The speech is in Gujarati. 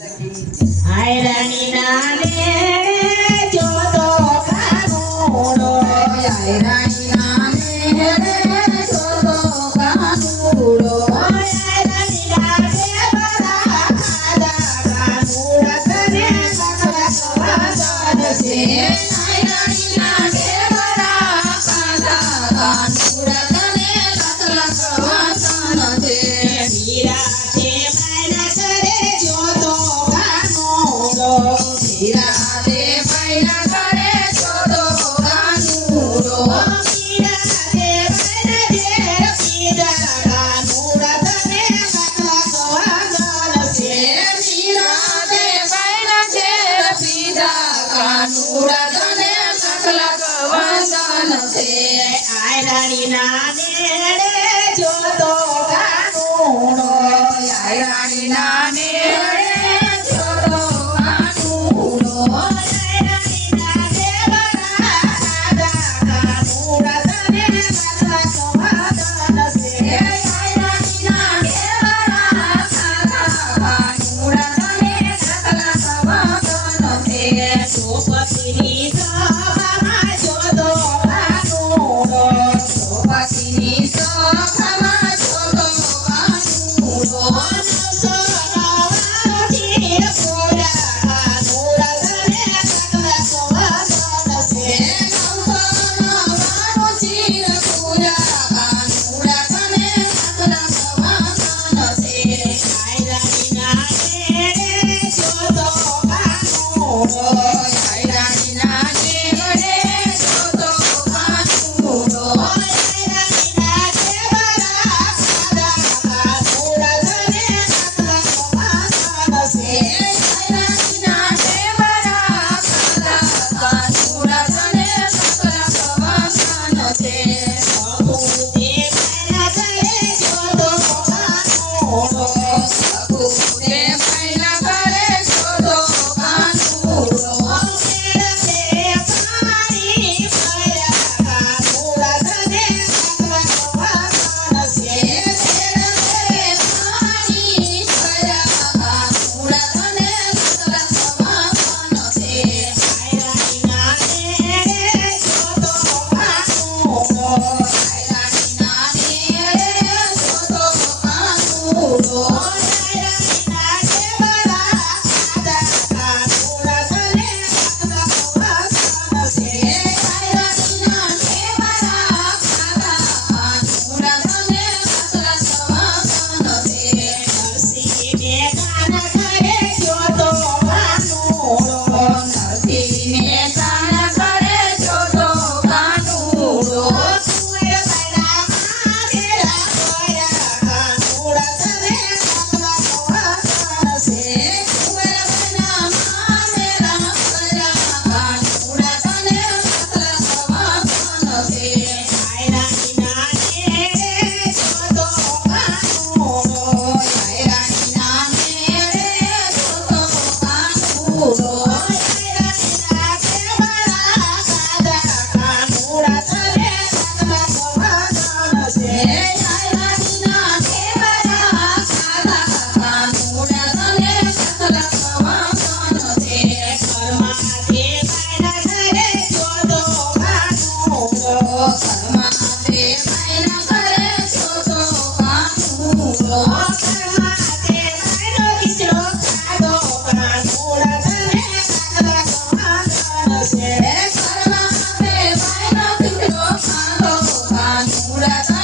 આયરાની નાને જોતો કાનુડો આયરાની નાને જોતો કાનુડો આયરાની નાને બરા ખાધા કાનુડા તને સકલા સવાદન છે આયરાની નાને બરા ખાધા કાનુડા તને સકલા સવાદન છે હીરા તે માયના કરે જોતો હીરા તે માયના કરે જોતો કાનુડો હીરા તે માયના જે પીડા કાનુડા તને સકલા સવાદન છે હીરા તે માયના જે પીડા કાનુડા તને સકલા સવાદન છે આયરાની નાને જોતો કાનુડો આયરાની નાને Murah